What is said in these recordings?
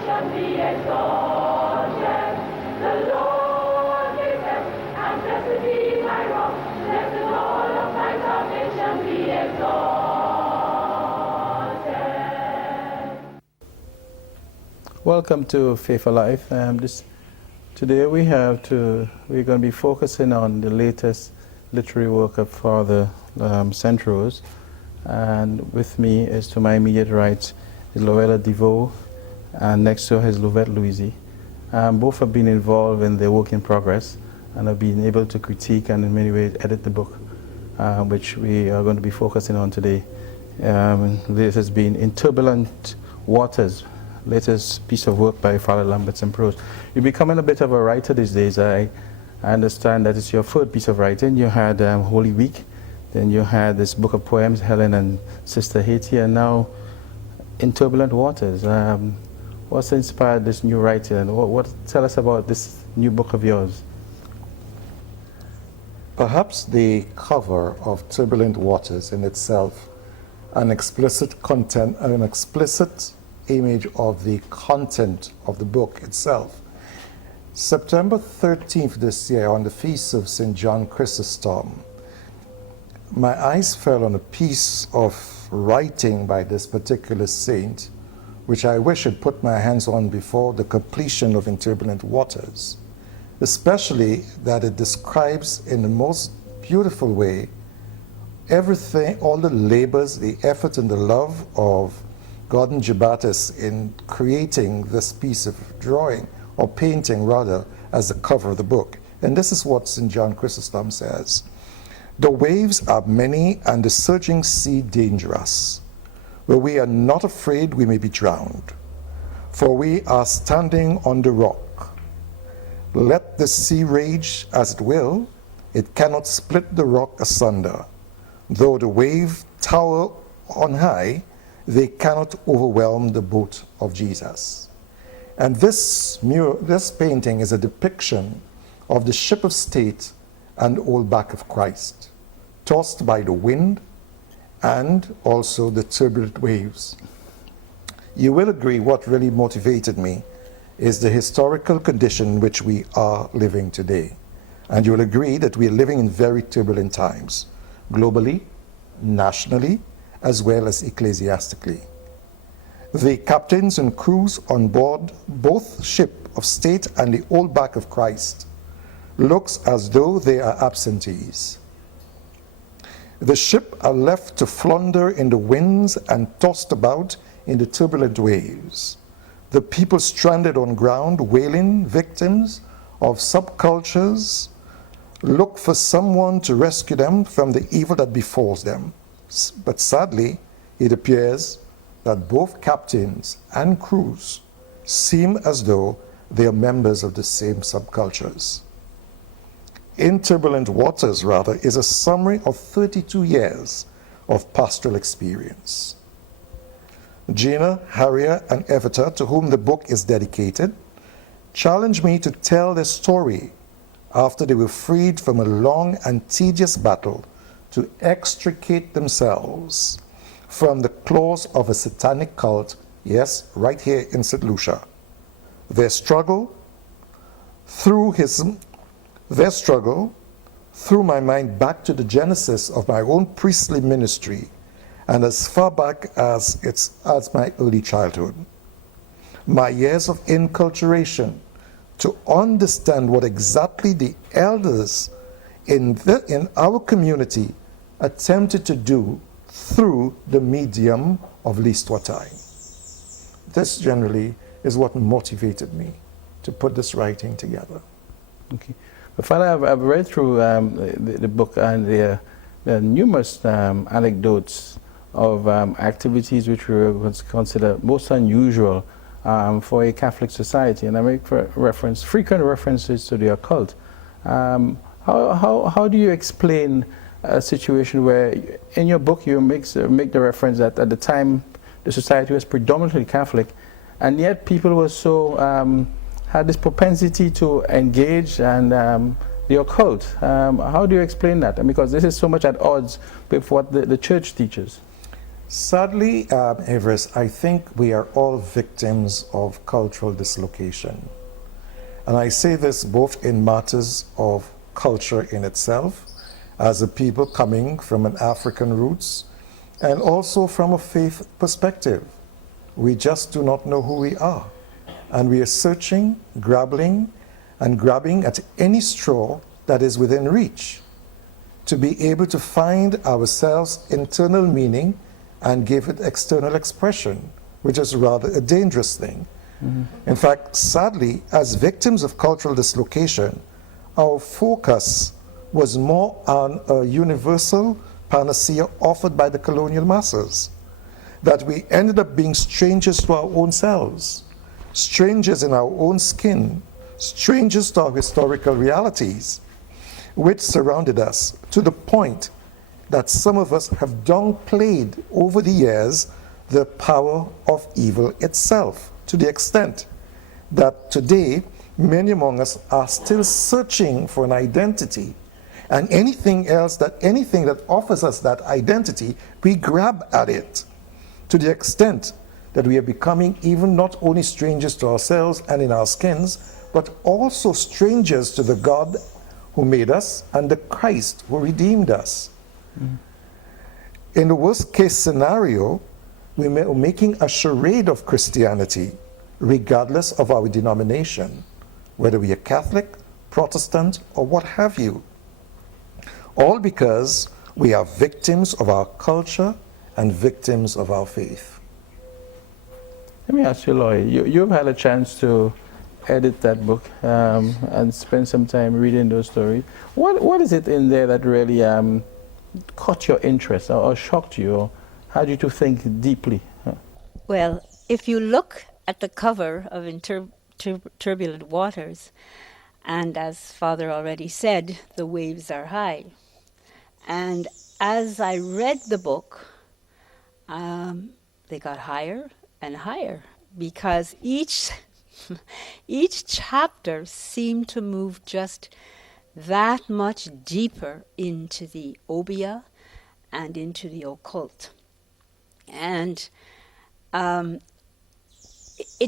salvation be exalted. The Lord is help, and blessed be my rock. Let the Lord of my salvation be exalted. Welcome to Faith Alive. Today we're going to be focusing on the latest literary work of Father St. Rose, and with me is, to my immediate right, is Devaux, and next to her is Luvette, Louisy. Both have been involved in the work in progress and have been able to critique and in many ways edit the book, which we are going to be focusing on today. This has been In Turbulent Waters, latest piece of work by Father Lambert St. You're becoming a bit of a writer these days. I understand that it's your third piece of writing. You had Holy Week, then you had this book of poems, Helen and Sister Haiti, and now In Turbulent Waters. What's inspired this new writing, and tell us about this new book of yours? Perhaps the cover of Turbulent Waters in itself, an explicit image of the content of the book itself. September 13th this year, on the feast of St. John Chrysostom, my eyes fell on a piece of writing by this particular saint, which I wish I'd put my hands on before the completion of In Turbulent Waters, especially that it describes in the most beautiful way everything, all the labors, the effort and the love of Gordon Gibatis in creating this piece of drawing, or painting rather, as the cover of the book. And this is what St. John Chrysostom says: "The waves are many and the surging sea dangerous. Where we are not afraid we may be drowned, for we are standing on the rock. Let the sea rage as it will, it cannot split the rock asunder. Though the wave tower on high, they cannot overwhelm the boat of Jesus." And this painting is a depiction of the ship of state and old back of Christ, tossed by the wind and also the turbulent waves. You will agree what really motivated me is the historical condition in which we are living today. And you will agree that we are living in very turbulent times, globally, nationally, as well as ecclesiastically. The captains and crews on board both ship of state and the old back of Christ looks as though they are absentees. The ship are left to flounder in the winds and tossed about in the turbulent waves. The people stranded on ground, wailing, victims of subcultures, look for someone to rescue them from the evil that befalls them. But sadly, it appears that both captains and crews seem as though they are members of the same subcultures. In Turbulent Waters, rather, is a summary of 32 years of pastoral experience. Gina, Harrier, and Evita, to whom the book is dedicated, challenged me to tell their story after they were freed from a long and tedious battle to extricate themselves from the claws of a satanic cult, yes, right here in St. Lucia. Their struggle through my mind back to the genesis of my own priestly ministry, and as far back as my early childhood. My years of inculturation to understand what exactly the elders in our community attempted to do through the medium of l'histoire. This generally is what motivated me to put this writing together. Okay. But Father, I've read through the book, and there are numerous anecdotes of activities which were considered most unusual for a Catholic society, and I make frequent references to the occult. How do you explain a situation where, in your book, you make the reference that at the time the society was predominantly Catholic, and yet people were so had this propensity to engage and the occult. How do you explain that? Because this is so much at odds with what the church teaches. Sadly, Everest, I think we are all victims of cultural dislocation. And I say this both in matters of culture in itself, as a people coming from an African roots, and also from a faith perspective. We just do not know who we are. And we are searching, grabbing at any straw that is within reach to be able to find ourselves internal meaning and give it external expression, which is rather a dangerous thing. In fact, sadly, as victims of cultural dislocation, our focus was more on a universal panacea offered by the colonial masters, that we ended up being strangers to our own selves, strangers in our own skin, strangers to our historical realities, which surrounded us to the point that some of us have downplayed over the years the power of evil itself, to the extent that today many among us are still searching for an identity, and anything that offers us that identity, we grab at it, to the extent that we are becoming even not only strangers to ourselves and in our skins, but also strangers to the God who made us and the Christ who redeemed us. In the worst case scenario, we are making a charade of Christianity, regardless of our denomination, whether we are Catholic, Protestant, or what have you. All because we are victims of our culture and victims of our faith. Let me ask you, Lloyd, you've had a chance to edit that book and spend some time reading those stories. What is it in there that really caught your interest or shocked you or had you to think deeply? Well, if you look at the cover of Turbulent Waters, and as Father already said, the waves are high. And as I read the book, they got higher and higher, because each chapter seemed to move just that much deeper into the obia and into the occult. And it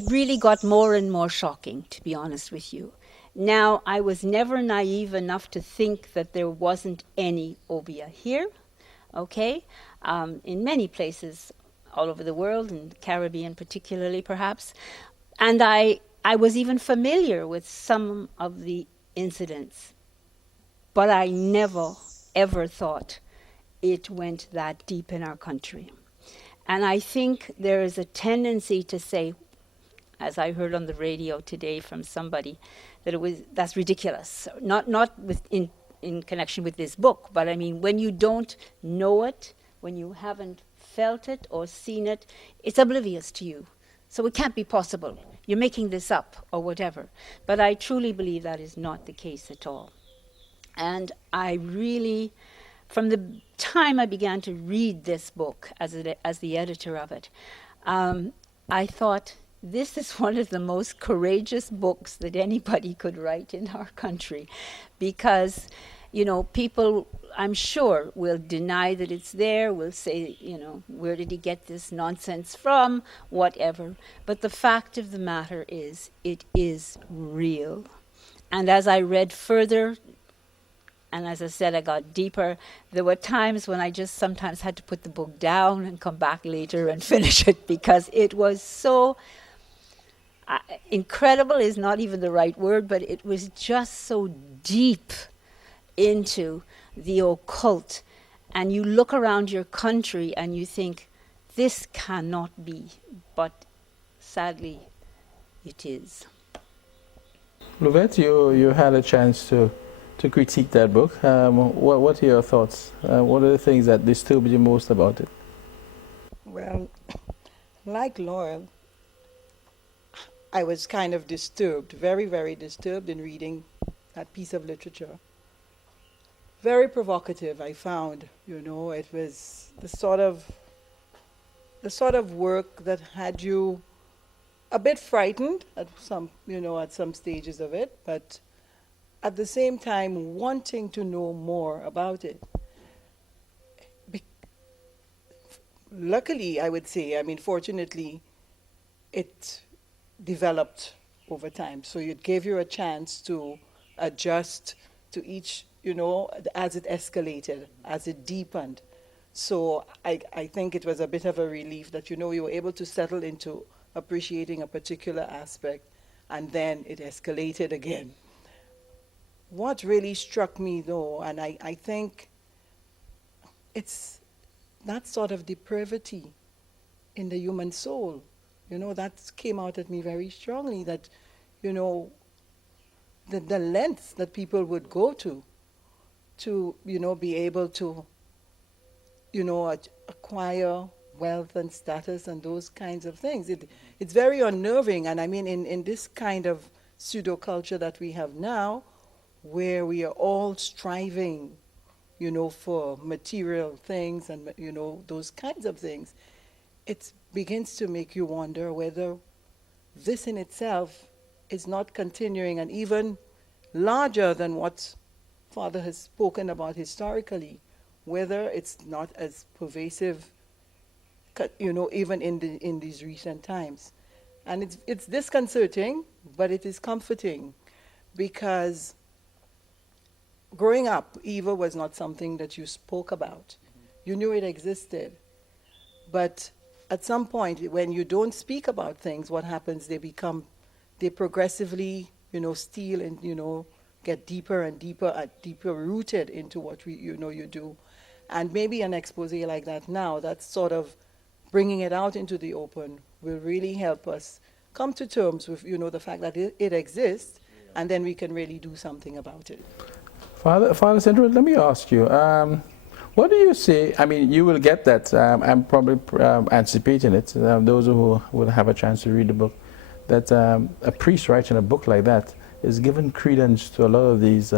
really got more and more shocking, to be honest with you. Now, I was never naive enough to think that there wasn't any obia here, okay? In many places all over the world, in the Caribbean particularly perhaps. And I was even familiar with some of the incidents, but I never, ever thought it went that deep in our country. And I think there is a tendency to say, as I heard on the radio today from somebody, that's ridiculous. Not in connection with this book, but I mean, when you don't know it, when you haven't felt it or seen it, it's oblivious to you. So it can't be possible. You're making this up or whatever. But I truly believe that is not the case at all. And I really, from the time I began to read this book as the editor of it, I thought, this is one of the most courageous books that anybody could write in our country, because, you know, people, I'm sure, will deny that it's there, will say, you know, where did he get this nonsense from, whatever. But the fact of the matter is, it is real. And as I read further, and as I said, I got deeper, there were times when I just sometimes had to put the book down and come back later and finish it, because it was so incredible is not even the right word, but it was just so deep into the occult. And you look around your country and you think, this cannot be, but sadly, it is. Luvette, you had a chance to critique that book. What are your thoughts? What are the things that disturbed you most about it? Well, like Laurel, I was kind of disturbed, very, very disturbed in reading that piece of literature. Very provocative, I found. You know, it was the sort of work that had you a bit frightened at some stages of it, but at the same time wanting to know more about it. luckily, I would say, I mean, fortunately, it developed over time. So it gave you a chance to adjust to each, as it escalated, as it deepened. So I think it was a bit of a relief that, you were able to settle into appreciating a particular aspect, and then it escalated again. What really struck me, though, and I think it's that sort of depravity in the human soul. That came out at me very strongly, that, the lengths that people would go to, be able to, acquire wealth and status and those kinds of things. It's very unnerving, and I mean, in this kind of pseudo-culture that we have now, where we are all striving, for material things and, those kinds of things, it begins to make you wonder whether this in itself is not continuing and even larger than what Father has spoken about historically, whether it's not as pervasive, even in these recent times. And it's disconcerting, but it is comforting, because growing up, evil was not something that you spoke about. You knew it existed. But at some point, when you don't speak about things, what happens? They progressively, steal and, get deeper and deeper, deeper rooted into what you do. And maybe an expose like that now, that's sort of bringing it out into the open, will really help us come to terms with, the fact that it exists, and then we can really do something about it. Father St. Let me ask you, what do you say? I mean, you will get that. I'm probably anticipating it. Those who will have a chance to read the book, that a priest writing a book like that is given credence to a lot of these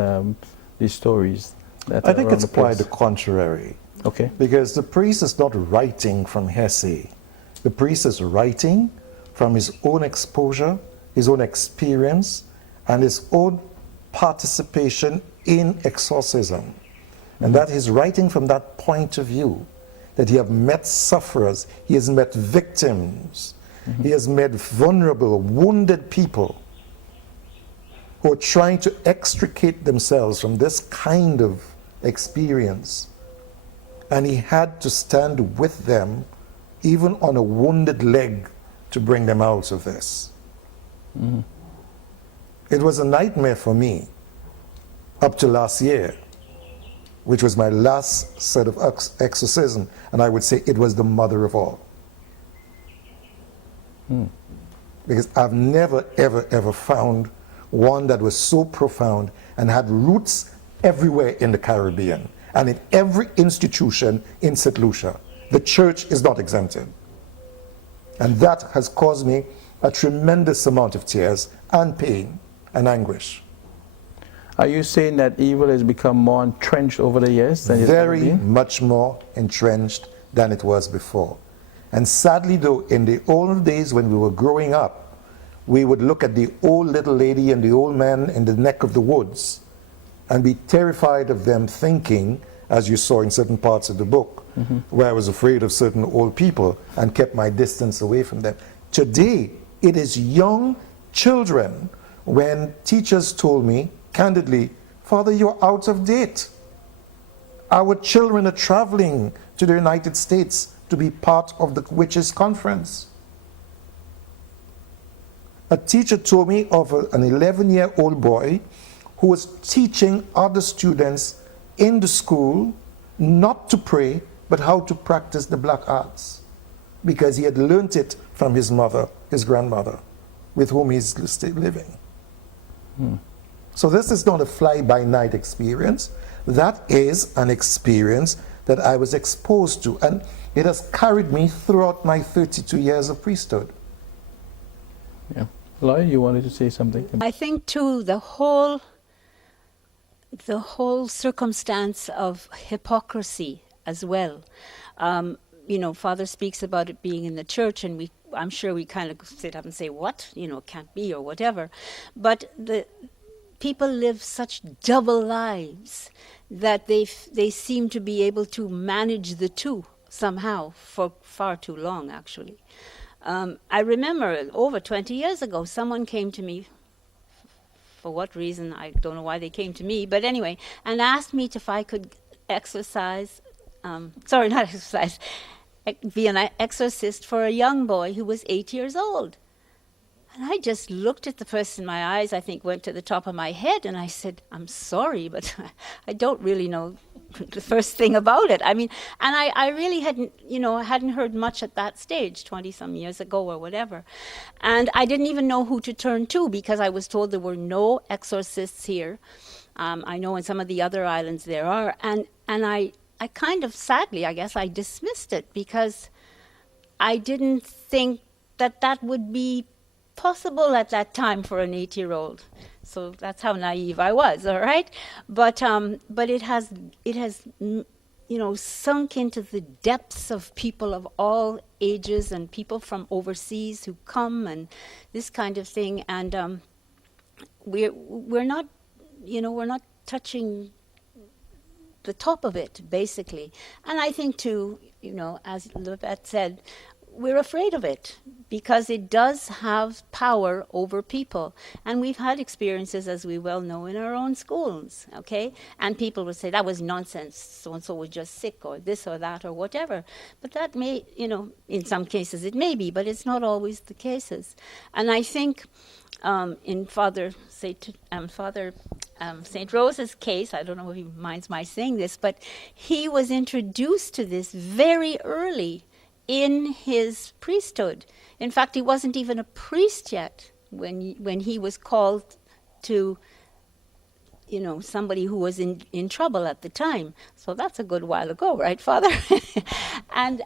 stories. I think it's quite the contrary. Okay. Because the priest is not writing from hearsay. The priest is writing from his own exposure, his own experience, and his own participation in exorcism. And that he's writing from that point of view, that he has met sufferers, he has met victims, he has met vulnerable, wounded people who are trying to extricate themselves from this kind of experience. And he had to stand with them, even on a wounded leg, to bring them out of this. It was a nightmare for me up to last year, which was my last set of exorcism, and I would say it was the mother of all. Because I've never, ever, ever found one that was so profound and had roots everywhere in the Caribbean and in every institution in St. Lucia. The church is not exempted. And that has caused me a tremendous amount of tears and pain and anguish. Are you saying that evil has become more entrenched over the years than Very much more entrenched than it was before. And sadly though, in the old days when we were growing up, we would look at the old little lady and the old man in the neck of the woods and be terrified of them, thinking, as you saw in certain parts of the book, where I was afraid of certain old people and kept my distance away from them. Today, it is young children. When teachers told me, candidly, Father, you're out of date. Our children are traveling to the United States to be part of the witches' conference. A teacher told me of an 11-year-old boy who was teaching other students in the school not to pray, but how to practice the black arts, because he had learnt it from his mother, his grandmother, with whom he's still living. So this is not a fly-by-night experience. That is an experience that I was exposed to, and it has carried me throughout my 32 years of priesthood. Yeah. Lloyd, you wanted to say something? I think too the whole circumstance of hypocrisy as well. Father speaks about it being in the church, and I'm sure we kind of sit up and say, what? Can't be, or whatever. But the people live such double lives that they seem to be able to manage the two somehow for far too long, actually. I remember over 20 years ago, someone came to me, for what reason, I don't know why they came to me, but anyway, and asked me if I could exercise, sorry, not exercise, be an exorcist for a young boy who was 8 years old. And I just looked at the person, my eyes, I think, went to the top of my head, and I said, I'm sorry, but I don't really know the first thing about it. I mean, and I really hadn't, hadn't heard much at that stage, 20-some years ago or whatever. And I didn't even know who to turn to, because I was told there were no exorcists here. I know in some of the other islands there are. And I kind of, sadly, I guess, I dismissed it, because I didn't think that would be possible at that time for an 8-year-old. So that's how naive I was, all right? But it has sunk into the depths of people of all ages and people from overseas who come and this kind of thing. And we're not touching the top of it, basically. And I think too, as Luvette said, we're afraid of it because it does have power over people. And we've had experiences, as we well know, in our own schools, okay? And people would say, that was nonsense, so-and-so was just sick, or this or that, or whatever. But that may, in some cases it may be, but it's not always the cases. And I think in Father St. Rose's case, I don't know if he minds my saying this, but he was introduced to this very early in his priesthood. In fact, he wasn't even a priest yet when he was called to, somebody who was in trouble at the time. So that's a good while ago, right, Father? And,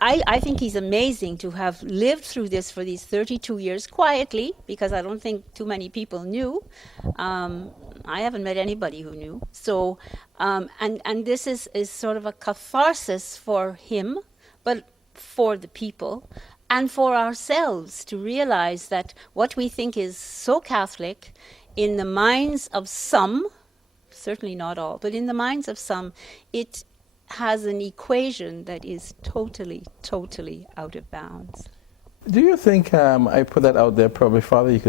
I think he's amazing to have lived through this for these 32 years quietly, because I don't think too many people knew. I haven't met anybody who knew. So, and this is sort of a catharsis for him, but for the people and for ourselves to realize that what we think is so Catholic, in the minds of some, certainly not all, but in the minds of some, it has an equation that is totally, totally out of bounds. Do you think, I put that out there, probably, Father, you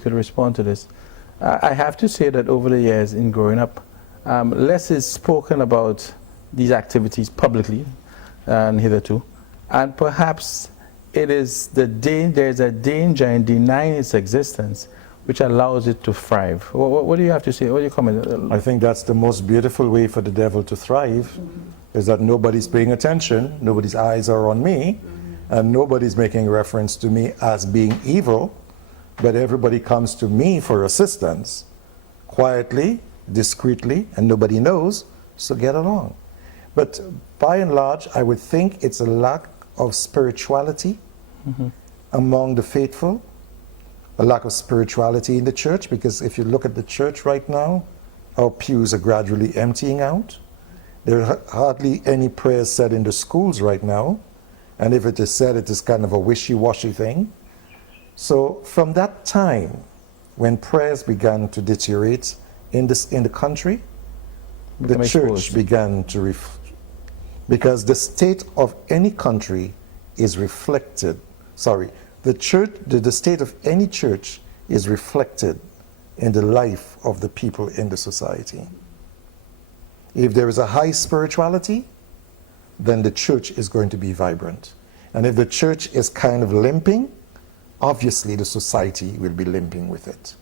could respond to this. I have to say that over the years in growing up, less is spoken about these activities publicly and hitherto, and perhaps it is there's a danger in denying its existence which allows it to thrive. What do you have to say? What do you comment? I think that's the most beautiful way for the devil to thrive, is that nobody's paying attention, nobody's eyes are on me, and nobody's making reference to me as being evil, but everybody comes to me for assistance, quietly, discreetly, and nobody knows, so get along. But by and large, I would think it's a lack of spirituality among the faithful, a lack of spirituality in the church, because if you look at the church right now, our pews are gradually emptying out. There are hardly any prayers said in the schools right now, and if it is said, it is kind of a wishy-washy thing. So from that time, when prayers began to deteriorate in the country, the church began to because the state of any country is reflected, the state of any church is reflected in the life of the people in the society. If there is a high spirituality, then the church is going to be vibrant. And if the church is kind of limping, obviously the society will be limping with it.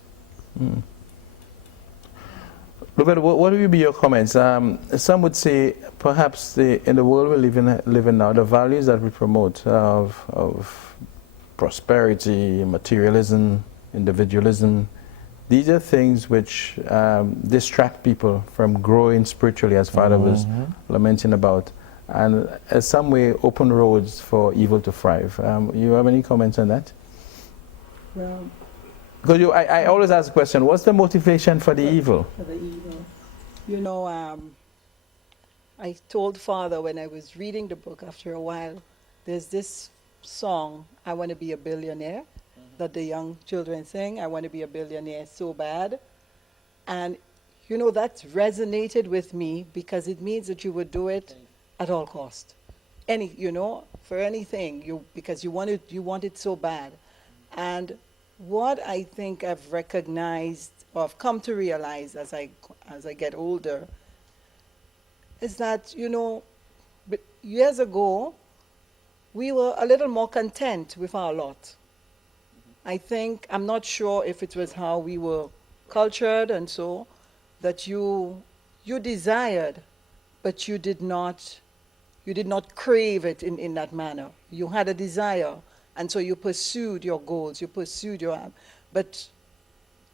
Luvette, what would be your comments? Some would say perhaps in the world we live in now, the values that we promote of prosperity, materialism, individualism, these are things which distract people from growing spiritually, as Father was lamenting about, and in some way open roads for evil to thrive. You have any comments on that? Well, because I always ask the question, what's the motivation for the evil? For the evil. I told Father when I was reading the book after a while, there's this song, I Want to Be a Billionaire, that the young children sing. I want to be a billionaire so bad. And you know, that resonated with me because it means that you would do it at all cost. Any, you know, for anything, because you want it so bad. And what I think I've recognized or I've come to realize as I get older is that, you know, years ago, we were a little more content with our lot. I think, I'm not sure if it was how we were cultured and so, that you desired, but you did not crave it in that manner. You had a desire, and so you pursued your goals, you pursued your, but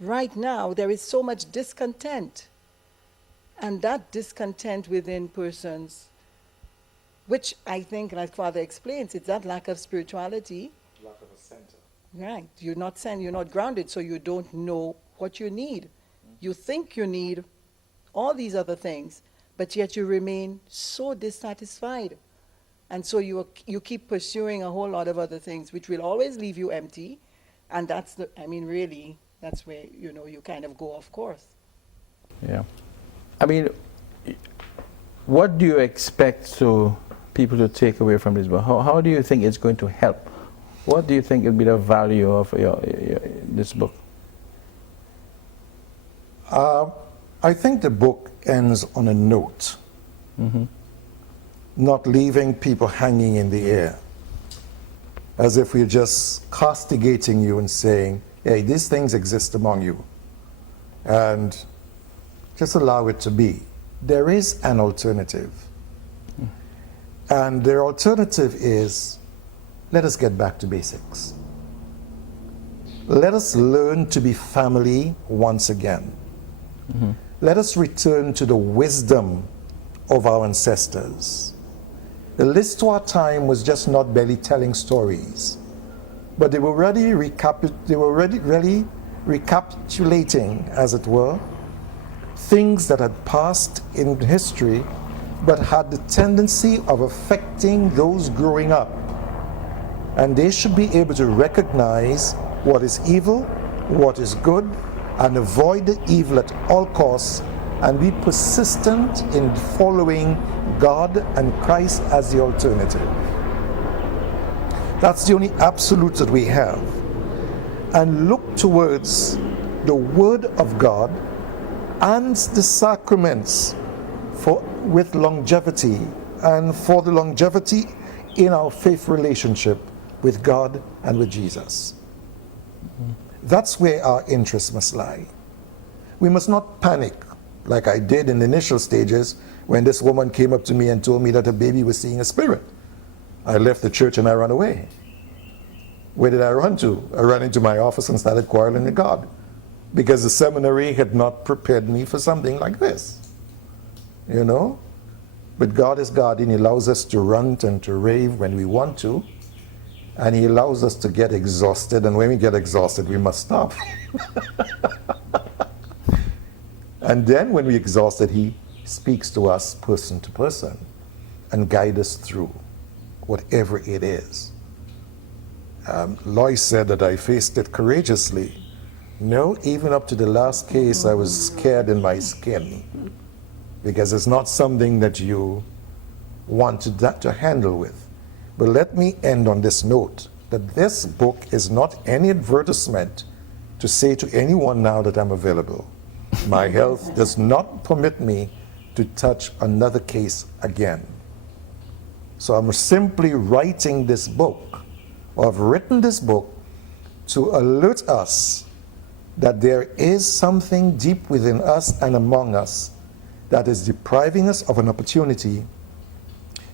right now there is so much discontent. And that discontent within persons, which I think, like Father explains, it's that lack of spirituality. Lack of a center. Right. You're not grounded, so you don't know what you need. You think you need all these other things, but yet you remain so dissatisfied. And so you keep pursuing a whole lot of other things, which will always leave you empty. And really, that's where, you know, you kind of go off course. Yeah. I mean, what do you expect people to take away from this book? How do you think it's going to help? What do you think will be the value of this book? I think the book ends on a note, not leaving people hanging in the air, as if we're just castigating you and saying, hey, these things exist among you, and just allow it to be. There is an alternative. And their alternative is, let us get back to basics. Let us learn to be family once again. Let us return to the wisdom of our ancestors. The list to our time was just not barely telling stories, but they were really recapitulating, as it were, things that had passed in history but had the tendency of affecting those growing up. And they should be able to recognize what is evil, what is good, and avoid the evil at all costs, and be persistent in following God and Christ as the alternative. That's the only absolute that we have. And look towards the Word of God and the sacraments with longevity, and for the longevity in our faith relationship with God and with Jesus. That's where our interest must lie. We must not panic like I did in the initial stages when this woman came up to me and told me that her baby was seeing a spirit. I left the church and I ran away. Where did I run to? I ran into my office and started quarreling with God, because the seminary had not prepared me for something like this. You know? But God is God, and He allows us to rant and to rave when we want to, and He allows us to get exhausted, and when we get exhausted, we must stop. And then when we're exhausted, He speaks to us person to person and guides us through whatever it is. Lois said that I faced it courageously. No, even up to the last case, I was scared in my skin, because it's not something that you want to handle with. But let me end on this note, that this book is not any advertisement to say to anyone now that I'm available. My health does not permit me to touch another case again. So I'm simply writing this book, or I've written this book to alert us that there is something deep within us and among us that is depriving us of an opportunity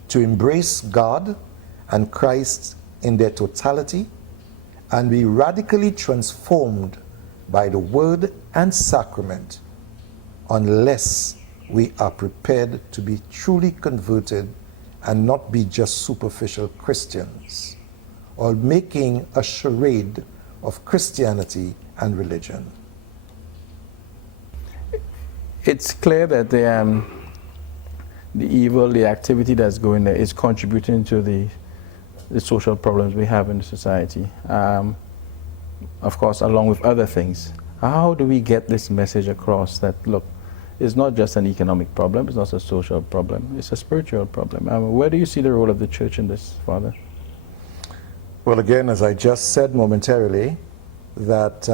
to embrace God and Christ in their totality and be radically transformed by the Word and Sacrament, unless we are prepared to be truly converted and not be just superficial Christians or making a charade of Christianity and religion. It's clear that the evil, the activity that's going there is contributing to the social problems we have in the society. Of course, along with other things. How do we get this message across that, look, is not just an economic problem, it's not a social problem, it's a spiritual problem. Where do you see the role of the church in this, Father? Well, again, as I just said momentarily, that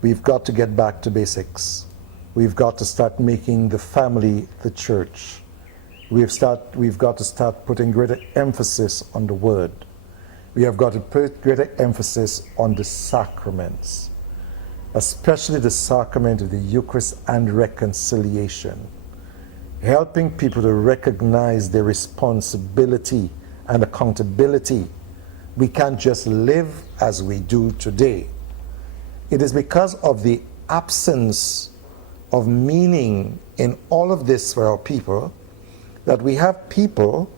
we've got to get back to basics. We've got to start making the family the church. We've got to start putting greater emphasis on the word. We have got to put greater emphasis on the sacraments, especially the sacrament of the Eucharist and reconciliation, helping people to recognize their responsibility and accountability. We can't just live as we do today. It is because of the absence of meaning in all of this for our people that we have people